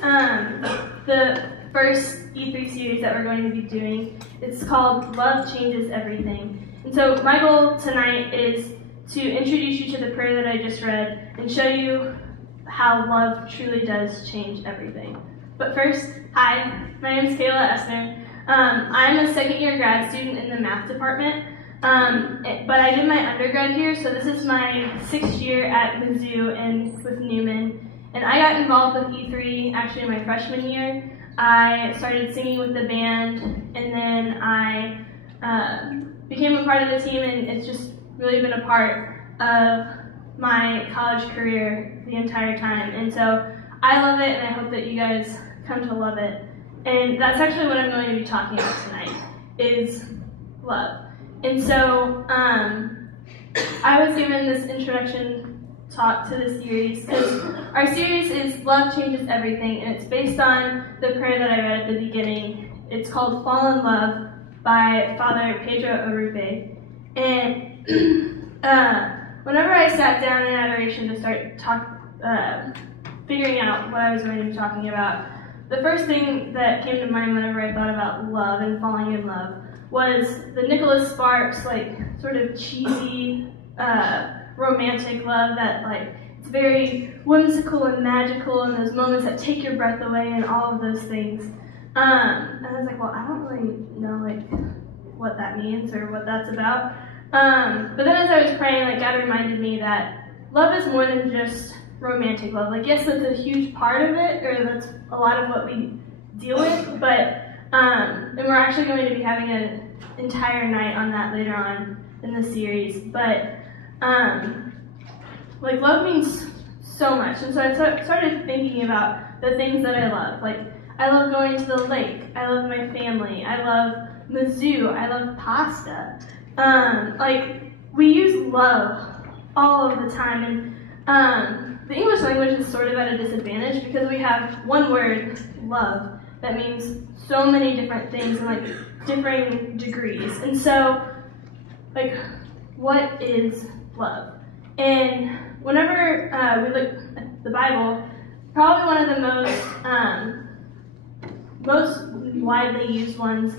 the first E3 series that we're going to be doing. It's called Love Changes Everything. And so my goal tonight is to introduce you to the prayer that I just read and show you how love truly does change everything. But first, hi, my name is Kayla Essner. I'm a second-year grad student in the math department, but I did my undergrad here, so this is my 6th year at Mizzou and with Newman. And I got involved with E3 actually in my freshman year. I started singing with the band, and then I became a part of the team, and it's just really been a part of my college career the entire time. And so I love it, and I hope that you guys come to love it. And that's actually what I'm going to be talking about tonight, is love. And so I was given this introduction talk to the series because our series is Love Changes Everything, and it's based on the prayer that I read at the beginning. It's called Fall in Love by Father Pedro Arrupe. And whenever I sat down in adoration to start figuring out what I was going to be talking about, the first thing that came to mind whenever I thought about love and falling in love was the Nicholas Sparks, like, sort of cheesy, romantic love that, like, it's very whimsical and magical, and those moments that take your breath away and all of those things. And I was like, well, I don't really know, like, what that means or what that's about. But then as I was praying, like, God reminded me that love is more than just romantic love. Like, yes, that's a huge part of it, or that's a lot of what we deal with, but, and we're actually going to be having an entire night on that later on in the series, but, like, love means so much. And so I started thinking about the things that I love. Like, I love going to the lake, I love my family, I love Mizzou, I love pasta. Like, we use love all of the time, and the English language is sort of at a disadvantage because we have one word, love, that means so many different things in, like, differing degrees. And so, like, what is love? And whenever we look at the Bible, probably one of the most widely used ones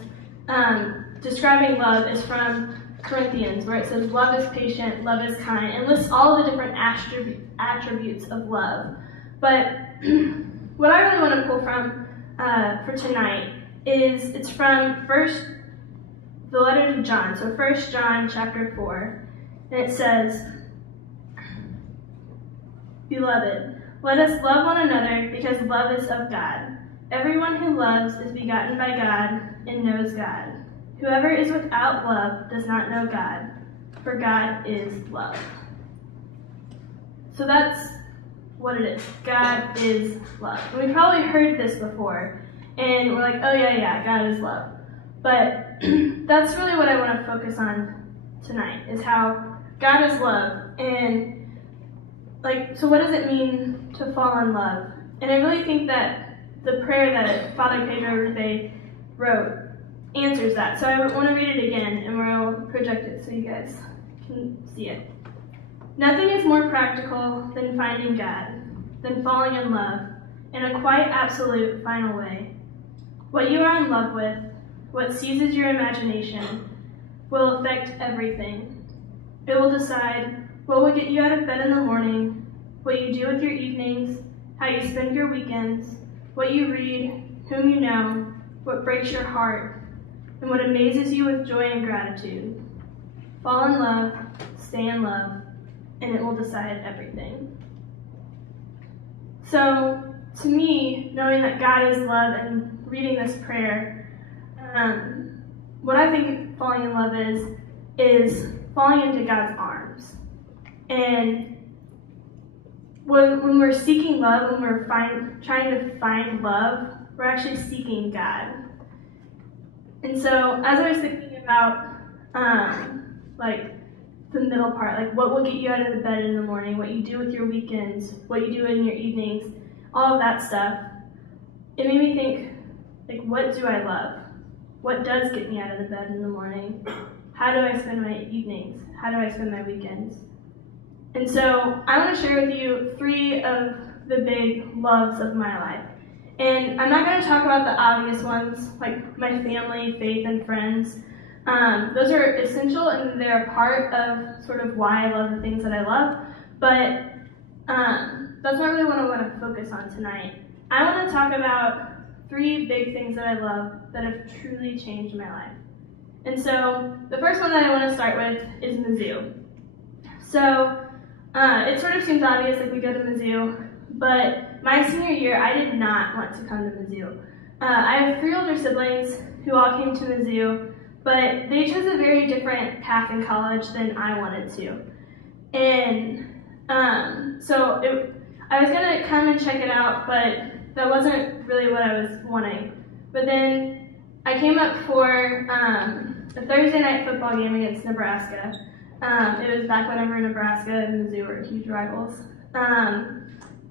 describing love is from Corinthians, where it says love is patient, love is kind, and lists all the different attributes of love. But what I really want to pull from for tonight is it's from the letter to John, so 1 John chapter 4, and it says, Beloved, let us love one another because love is of God. Everyone who loves is begotten by God and knows God. Whoever is without love does not know God, for God is love. So that's what it is. God is love. And we've probably heard this before, and we're like, oh yeah, God is love. But that's really what I want to focus on tonight, is how God is love. And, like, so what does it mean to fall in love? And I really think that the prayer that Father Pedro Arrupe wrote answers that. So I want to read it again, and we'll project it so you guys can see it. Nothing is more practical than finding God, than falling in love, in a quite absolute final way. What you are in love with, what seizes your imagination, will affect everything. It will decide what will get you out of bed in the morning, what you do with your evenings, how you spend your weekends, what you read, whom you know, what breaks your heart, and what amazes you with joy and gratitude. Fall in love, stay in love, and it will decide everything. So, to me, knowing that God is love and reading this prayer, what I think falling in love is falling into God's arms. And when we're seeking love, when we're trying to find love, we're actually seeking God. And so, as I was thinking about, like, the middle part, like what will get you out of the bed in the morning, what you do with your weekends, what you do in your evenings, all of that stuff, it made me think, like, what do I love? What does get me out of the bed in the morning? How do I spend my evenings? How do I spend my weekends? And so I want to share with you 3 of the big loves of my life. And I'm not going to talk about the obvious ones, like my family, faith, and friends. Those are essential and they're a part of sort of why I love the things that I love, but that's not really what I want to focus on tonight. I want to talk about 3 big things that I love that have truly changed my life. And so the first one that I want to start with is Mizzou. So it sort of seems obvious if we go to Mizzou, but my senior year I did not want to come to Mizzou. I have 3 older siblings who all came to Mizzou, but they chose a very different path in college than I wanted to. And so I was going to come and check it out, but that wasn't really what I was wanting. But then I came up for a Thursday night football game against Nebraska. It was back whenever Nebraska and Mizzou were huge rivals.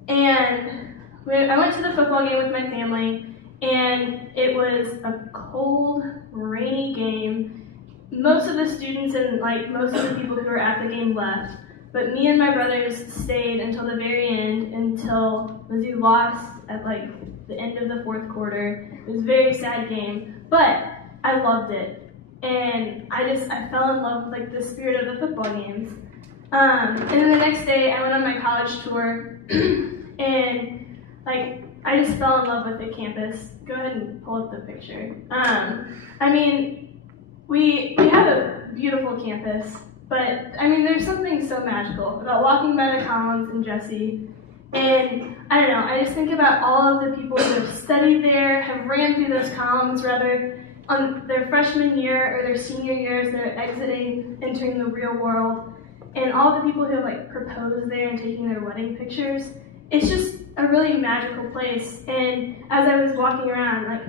And I went to the football game with my family, and it was a cold, rainy game. Most of the students and most of the people who were at the game left, but me and my brothers stayed until the very end, until Mizzou lost at the end of the 4th quarter. It was a very sad game, but I loved it. And I fell in love with the spirit of the football games. And then the next day I went on my college tour, and I just fell in love with the campus. Go ahead and pull up the picture. We have a beautiful campus, but there's something so magical about walking by the columns in Jesse. And I don't know, I just think about all of the people who have studied there, have ran through those columns rather on their freshman year or their senior year as they're entering the real world, and all the people who have proposed there and taking their wedding pictures. It's just a really magical place. And as I was walking around,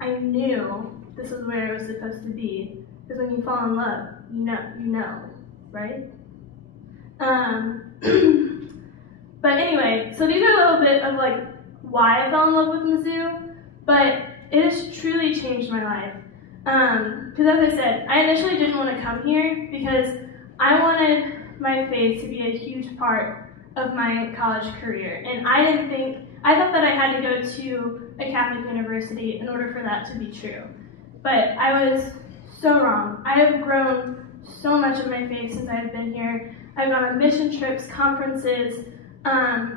I knew this was where I was supposed to be. Because when you fall in love, you know, right? But anyway, so these are a little bit of why I fell in love with Mizzou, but it has truly changed my life. Because as I said, I initially didn't want to come here because I wanted my faith to be a huge part of my college career. And I thought that I had to go to a Catholic university in order for that to be true. But I was so wrong. I have grown so much of my faith since I've been here. I've gone on mission trips, conferences,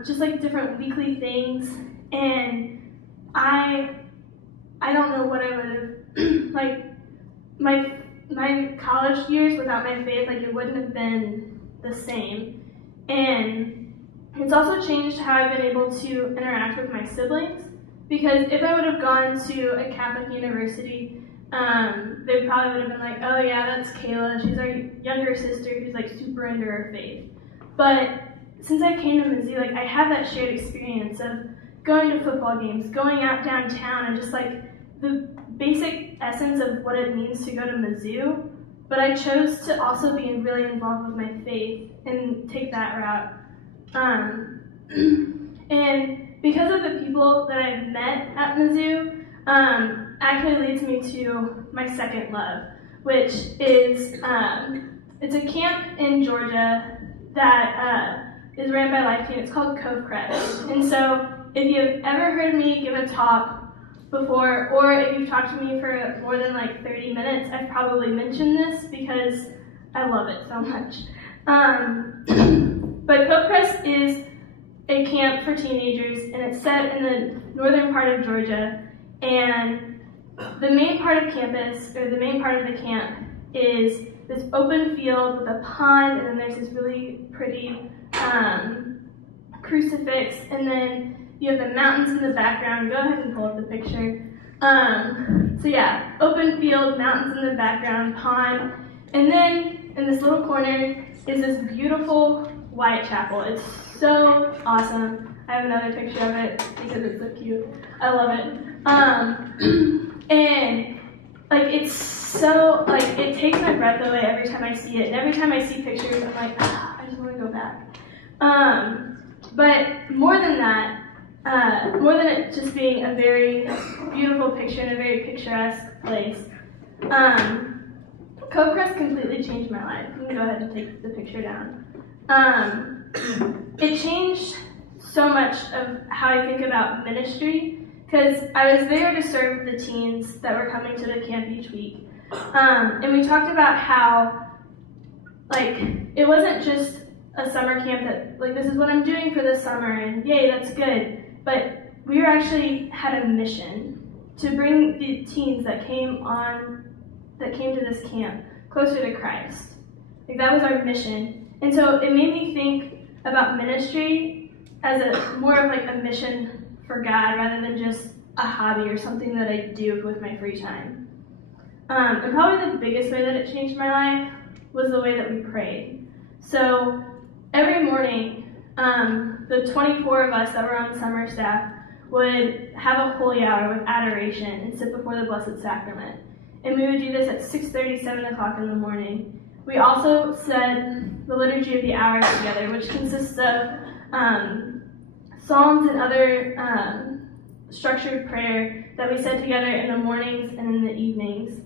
just different weekly things, and I don't know what I would have, my college years without my faith, it wouldn't have been the same. And it's also changed how I've been able to interact with my siblings, because if I would have gone to a Catholic university, they probably would have been oh yeah, that's Kayla, she's our younger sister who's super into her faith. But since I came to Mizzou, I have that shared experience of going to football games, going out downtown, and just the basic essence of what it means to go to Mizzou. But I chose to also be really involved with my faith and take that route. And because of the people that I've met at Mizzou, actually leads me to my second love, which is it's a camp in Georgia that is ran by Life Team. It's called Cove Crest. And so if you've ever heard me give a talk before, or if you've talked to me for more than 30 minutes, I've probably mentioned this because I love it so much. But Cove Crest is a camp for teenagers, and it's set in the northern part of Georgia. And the main part of campus, or the main part of the camp, is this open field with a pond, and then there's this really pretty crucifix, and then you have the mountains in the background. Go ahead and pull up the picture. So yeah, open field, mountains in the background, pond, and then in this little corner is this beautiful white chapel. It's so awesome. I have another picture of it because it's so cute. I love it. And it's so it takes my breath away every time I see it. And every time I see pictures, I'm I just want to go back. But more than that, more than it just being a very beautiful picture and a very picturesque place, Cove Crest completely changed my life. You can go ahead and take the picture down. It changed so much of how I think about ministry because I was there to serve the teens that were coming to the camp each week. And we talked about how, like, it wasn't just a summer camp that, like, this is what I'm doing for this summer, and yay, that's good. But we actually had a mission to bring the teens that came to this camp closer to Christ. Like, that was our mission. And so it made me think about ministry as more of like a mission for God rather than just a hobby or something that I do with my free time. And probably the biggest way that it changed my life was the way that we prayed. So every morning, the 24 of us that were on summer staff would have a holy hour with adoration and sit before the Blessed Sacrament. And we would do this at 6:30, 7 o'clock in the morning. We also said the Liturgy of the Hours together, which consists of psalms and other structured prayer that we said together in the mornings and in the evenings.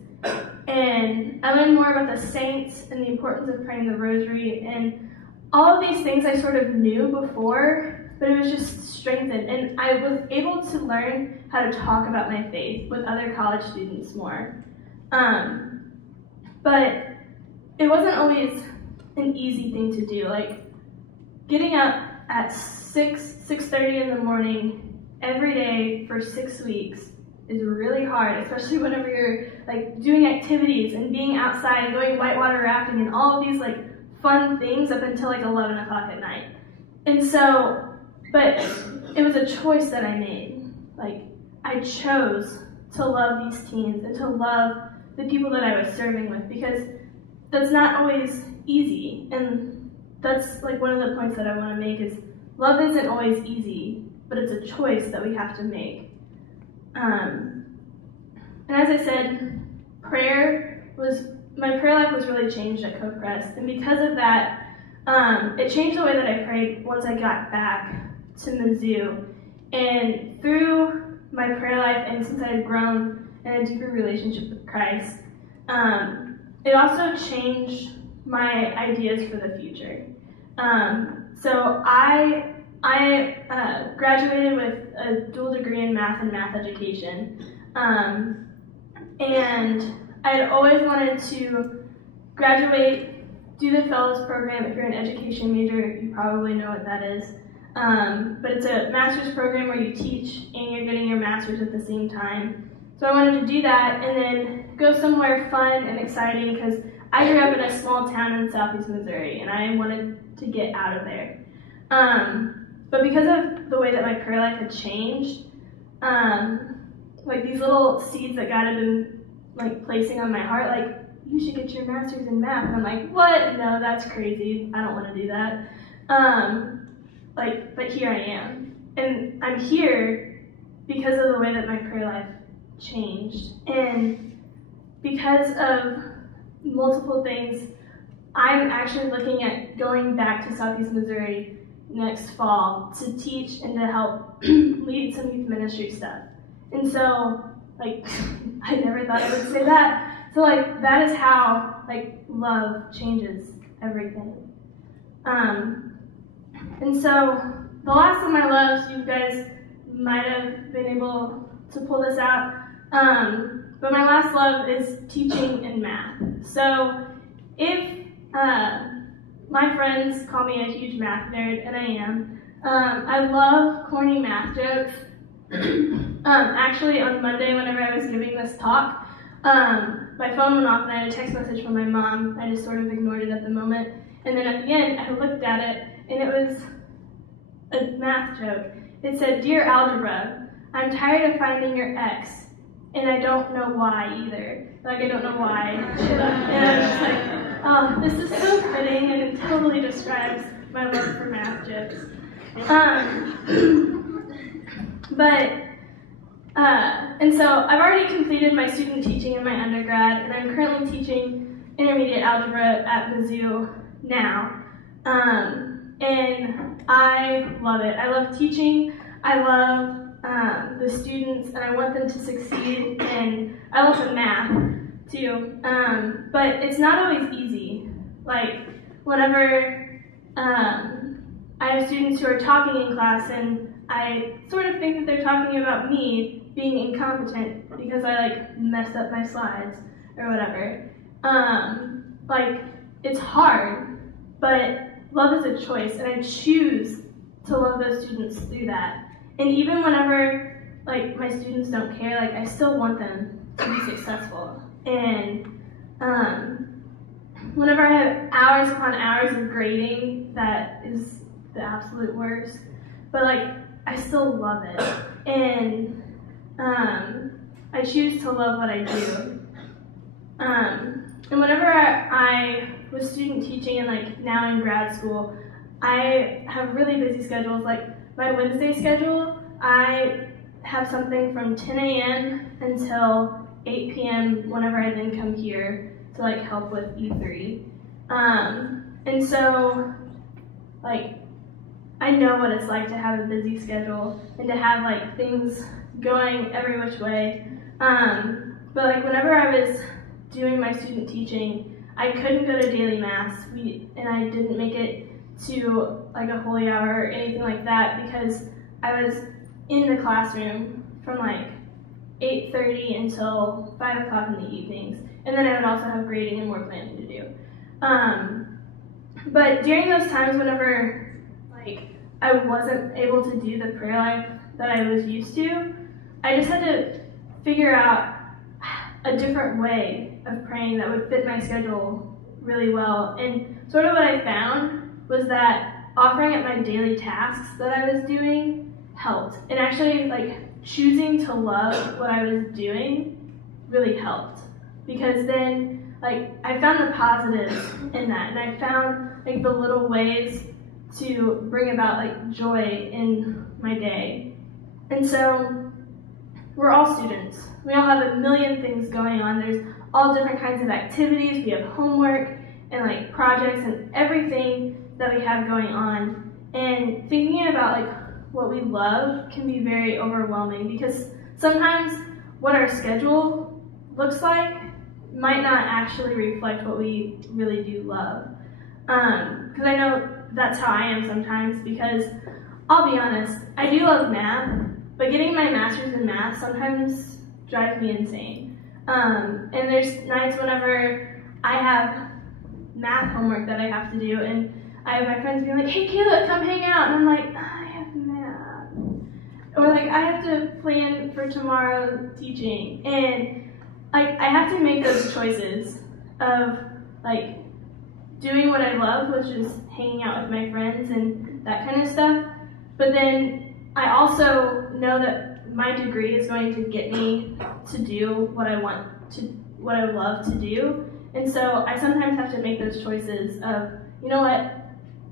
And I learned more about the saints and the importance of praying the rosary, and all of these things I sort of knew before, but it was just strengthened. And I was able to learn how to talk about my faith with other college students more. But it wasn't always an easy thing to do. Like, getting up at 6:30 in the morning every day for 6 weeks is really hard, especially whenever you're like doing activities and being outside and going whitewater rafting and all of these like fun things up until like 11 o'clock at night. And so, but it was a choice that I made. Like, I chose to love these teens and to love the people that I was serving with, because that's not always easy. And that's like one of the points that I want to make is love isn't always easy, but it's a choice that we have to make. And as I said, my prayer life was really changed at Cove Crest, and because of that, it changed the way that I prayed once I got back to Mizzou. And through my prayer life, and since I had grown in a deeper relationship with Christ, it also changed my ideas for the future. So I graduated with a dual degree in math and math education, and I had always wanted to graduate, do the fellows program. If you're an education major, you probably know what that is. But it's a master's program where you teach and you're getting your master's at the same time. So I wanted to do that and then go somewhere fun and exciting, because I grew up in a small town in southeast Missouri and I wanted to get out of there. But because of the way that my prayer life had changed, like these little seeds that God had been like placing on my heart, like, you should get your master's in math. And I'm like, what? No, that's crazy. I don't want to do that. But here I am. And I'm here because of the way that my prayer life changed. And because of multiple things, I'm actually looking at going back to southeast Missouri next fall to teach and to help lead some youth ministry stuff. And so, like, I never thought I would say that. So, like, that is how, like, love changes everything. And so, the last of my loves, you guys might have been able to pull this out, but my last love is teaching and math. So, if my friends call me a huge math nerd, and I am, I love corny math jokes. Actually, on Monday, whenever I was giving this talk, my phone went off and I had a text message from my mom. I just sort of ignored it at the moment. And then at the end, I looked at it, and it was a math joke. It said, "Dear Algebra, I'm tired of finding your x, and I don't know why either." Like, I don't know why. And I was just like, oh, this is so fitting, and it totally describes my love for math jokes. And so I've already completed my student teaching in my undergrad, and I'm currently teaching intermediate algebra at Mizzou now. And I love it. I love teaching. I love the students, and I want them to succeed, and I love the math too. But it's not always easy. Like, whenever I have students who are talking in class, and I sort of think that they're talking about me being incompetent because I like messed up my slides or whatever. Like, it's hard, but love is a choice, and I choose to love those students through that. And even whenever like my students don't care, like I still want them to be successful. And whenever I have hours upon hours of grading, that is the absolute worst. But like I still love it, and I choose to love what I do. And whenever I was student teaching and like now in grad school, I have really busy schedules. Like my Wednesday schedule, I have something from 10 a.m. until 8 p.m. whenever I then come here to like help with E3. And so like I know what it's like to have a busy schedule and to have like things going every which way. But like whenever I was doing my student teaching, I couldn't go to daily mass, and I didn't make it to like a holy hour or anything like that because I was in the classroom from like 8:30 until 5 o'clock in the evenings, and then I would also have grading and more planning to do. But during those times whenever like I wasn't able to do the prayer life that I was used to, I just had to figure out a different way of praying that would fit my schedule really well. And sort of what I found was that offering up my daily tasks that I was doing helped. And actually like choosing to love what I was doing really helped. Because then like I found the positives in that, and I found like the little ways to bring about like joy in my day. And so we're all students. We all have a million things going on. There's all different kinds of activities. We have homework and like projects and everything that we have going on. And thinking about like what we love can be very overwhelming because sometimes what our schedule looks like might not actually reflect what we really do love. Because I know that's how I am sometimes, because I'll be honest, I do love math, but getting my master's in math sometimes drives me insane. And there's nights whenever I have math homework that I have to do, and I have my friends being like, hey Kayla, come hang out, and I'm like, I have math. Or like, I have to plan for tomorrow teaching, and like, I have to make those choices of like doing what I love, which is hanging out with my friends and that kind of stuff. But then I also know that my degree is going to get me to do what I love to do. And so I sometimes have to make those choices of, you know what,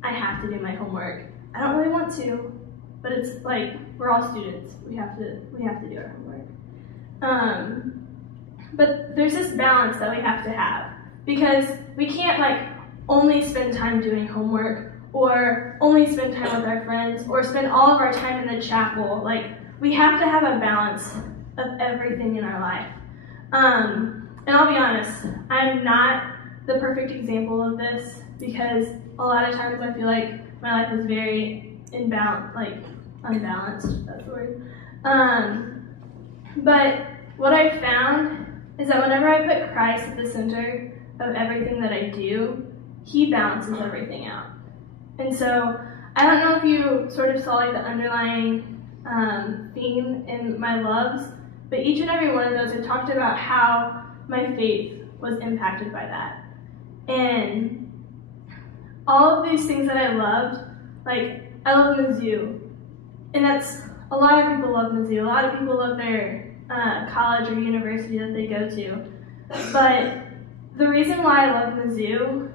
I have to do my homework. I don't really want to, but it's like, we're all students. We have to do our homework. But there's this balance that we have to have, because we can't like only spend time doing homework or only spend time with our friends or spend all of our time in the chapel. Like, we have to have a balance of everything in our life. And I'll be honest, I'm not the perfect example of this, because a lot of times I feel like my life is very unbalanced, that's the word. But what I've found is that whenever I put Christ at the center of everything that I do, he balances everything out. And so I don't know if you sort of saw like the underlying theme in my loves, but each and every one of those, I talked about how my faith was impacted by that. And all of these things that I loved, like I love Mizzou, and that's, a lot of people love Mizzou, a lot of people love their college or university that they go to. But the reason why I love Mizzou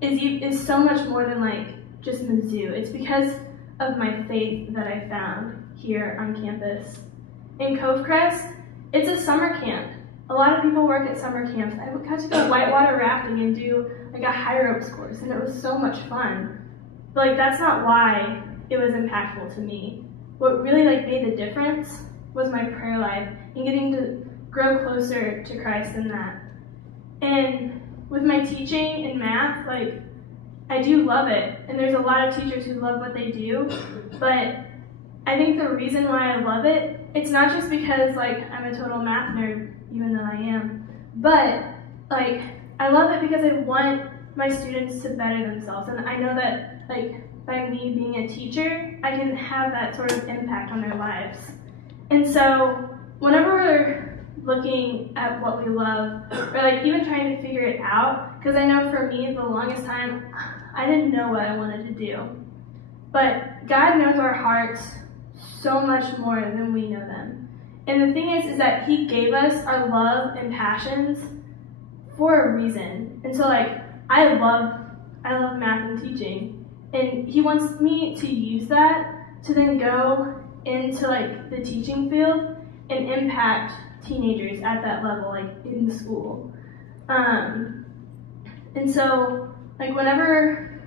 is so much more than like just Mizzou. It's because of my faith that I found here on campus. In Cove Crest, it's a summer camp. A lot of people work at summer camps. I got to go whitewater rafting and do like a high ropes course, and it was so much fun. But like, that's not why it was impactful to me. What really like made the difference was my prayer life and getting to grow closer to Christ in that. And with my teaching in math, like I do love it, and there's a lot of teachers who love what they do, but I think the reason why I love it, it's not just because like I'm a total math nerd, even though I am, but like I love it because I want my students to better themselves, and I know that like by me being a teacher, I can have that sort of impact on their lives. And so whenever we're looking at what we love, or like even trying to figure it out, because I know for me the longest time I didn't know what I wanted to do, but God knows our hearts so much more than we know them. And the thing is that He gave us our love and passions for a reason. And so like I love math and teaching, and He wants me to use that to then go into like the teaching field and impact teenagers at that level, like in school. And so like whenever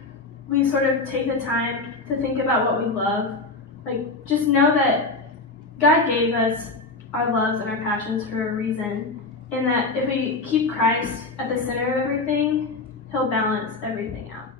we sort of take the time to think about what we love, like just know that God gave us our loves and our passions for a reason, and that if we keep Christ at the center of everything, He'll balance everything out.